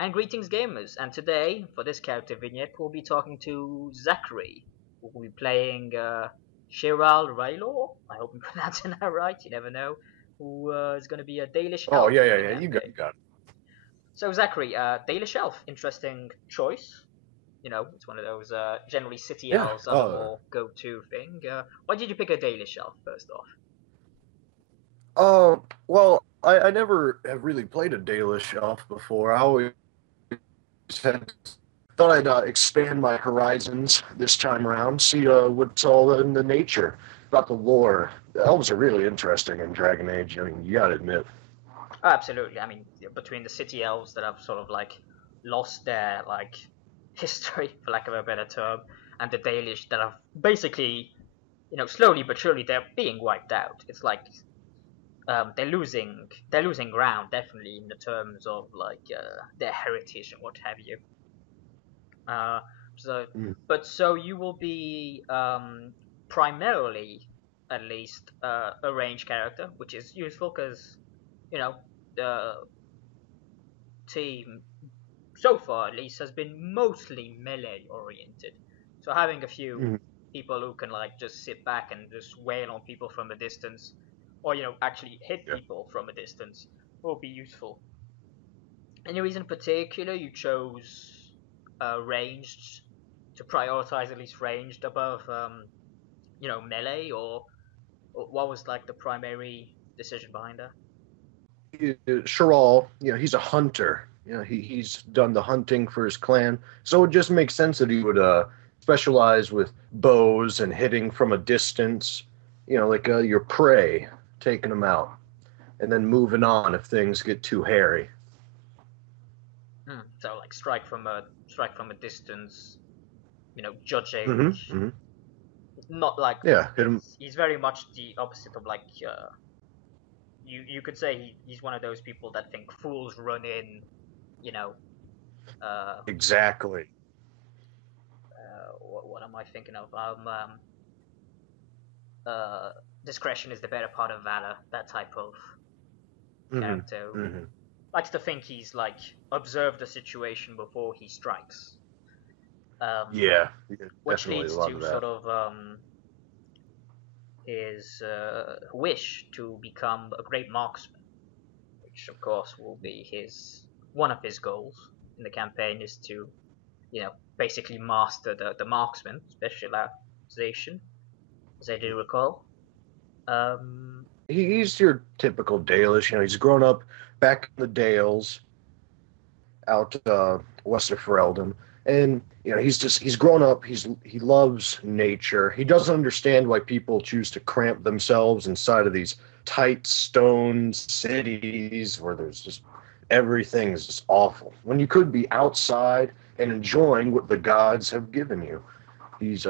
And greetings, gamers! And today, for this character vignette, we'll be talking to Zachary, who will be playing Shiral Raelor. I hope I'm pronouncing that right. You never know. Who is going to be a Dalish Oh elf yeah, in yeah, the yeah. campaign. You got it. So Zachary, Dalish elf, interesting choice. You know, it's one of those generally city Yeah. elves are the more go-to thing. Why did you pick a Dalish elf first off? Well, I never have really played a Dalish elf before. I always had thought I'd expand my horizons this time around, see what's all in the nature about the lore. The elves are really interesting in Dragon Age. I mean, you gotta admit. Oh, absolutely. I mean, between the city elves that have sort of like lost their like history, for lack of a better term, and the Dalish that have basically, slowly but surely they're being wiped out. It's like they're losing ground definitely in the terms of like their heritage and what have you. Uh, so, Mm. but so you will be primarily, at least, a range character, which is useful because the team so far at least has been mostly melee oriented. So having a few Mm. people who can like just sit back and just wail on people from a distance, or actually hit Yeah. people from a distance, will be useful. Any reason in particular you chose ranged to prioritize at least ranged above melee, or what was like the primary decision behind that? Shiral, he's a hunter. He's done the hunting for his clan, so it just makes sense that he would specialize with bows and hitting from a distance. Like your prey, taking them out, and then moving on if things get too hairy. So like strike from a distance, judging. Mm-hmm. Mm-hmm. Not like Yeah, hit him he's very much the opposite of like you could say he's one of those people that think fools run in, you know uh exactly. what am I thinking of? Uh discretion is the better part of valor, that type of Mm-hmm. character who Mm-hmm. likes to think he's like observed the situation before he strikes. um Yeah, which definitely a leads lot to of sort that. of his wish to become a great marksman, which of course will be his one of his goals in the campaign, is to basically master the marksman specialization, as I do recall. Um, He's your typical Dalish. He's grown up back in the Dales, out west of Ferelden, and he's grown up. He loves nature. He doesn't understand why people choose to cramp themselves inside of these tight stone cities where there's just everything's just awful when you could be outside and enjoying what the gods have given you. He's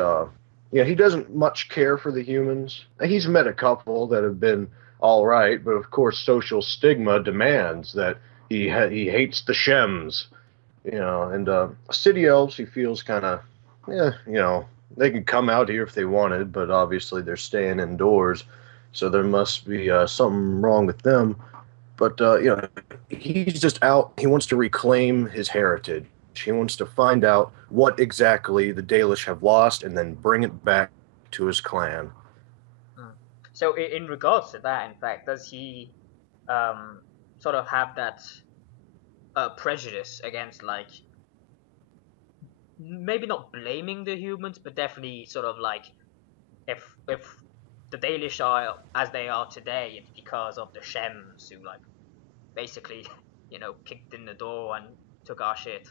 he doesn't much care for the humans. He's met a couple that have been all right, but of course social stigma demands that he hates the Shems, and city elves he feels kind of, yeah, they can come out here if they wanted, but obviously they're staying indoors, so there must be something wrong with them. But he's just out. He wants to reclaim his heritage. He wants to find out what exactly the Dalish have lost and then bring it back to his clan. mm. So in regards to that, in fact, does he um, sort of have that prejudice against like maybe not blaming the humans, but definitely sort of like if the Dalish are as they are today, it's because of the Shems who like basically kicked in the door and took our shit.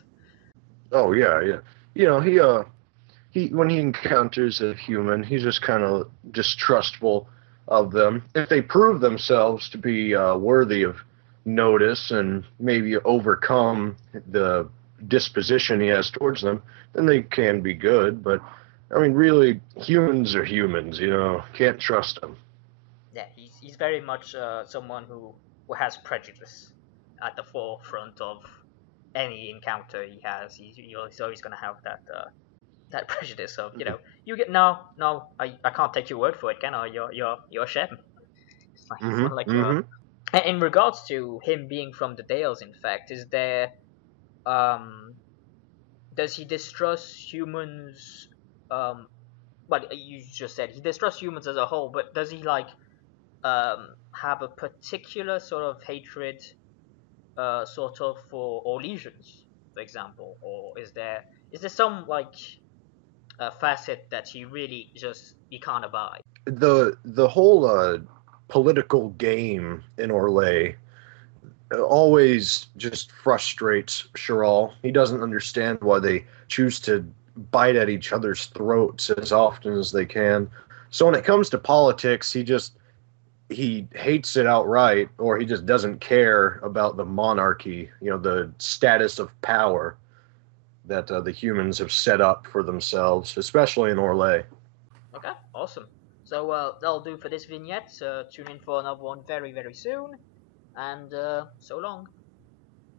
Oh yeah, yeah. He when he encounters a human, he's just kind of distrustful of them. If they prove themselves to be worthy of notice and maybe overcome the disposition he has towards them, then they can be good. But I mean, really, humans are humans. Can't trust them. Yeah, he's very much someone who has prejudice at the forefront of any encounter he has. He's always going to have that prejudice of you get no, I can't take your word for it, can I? You're Shem. It's Mm-hmm. not like you're. Mm-hmm. In regards to him being from the Dales, in fact, is there does he distrust humans? But you just said he distrusts humans as a whole, but does he like have a particular sort of hatred, sort of for Orlesians, for example, or is there some like facet that he really just he can't abide? The whole political game in Orlais always just frustrates Shiral. He doesn't understand why they choose to bite at each other's throats as often as they can. So when it comes to politics, he hates it outright, or he just doesn't care about the monarchy, the status of power that the humans have set up for themselves, especially in Orlais. Okay, awesome. So that'll do for this vignette. Tune in for another one very, very soon, and so long.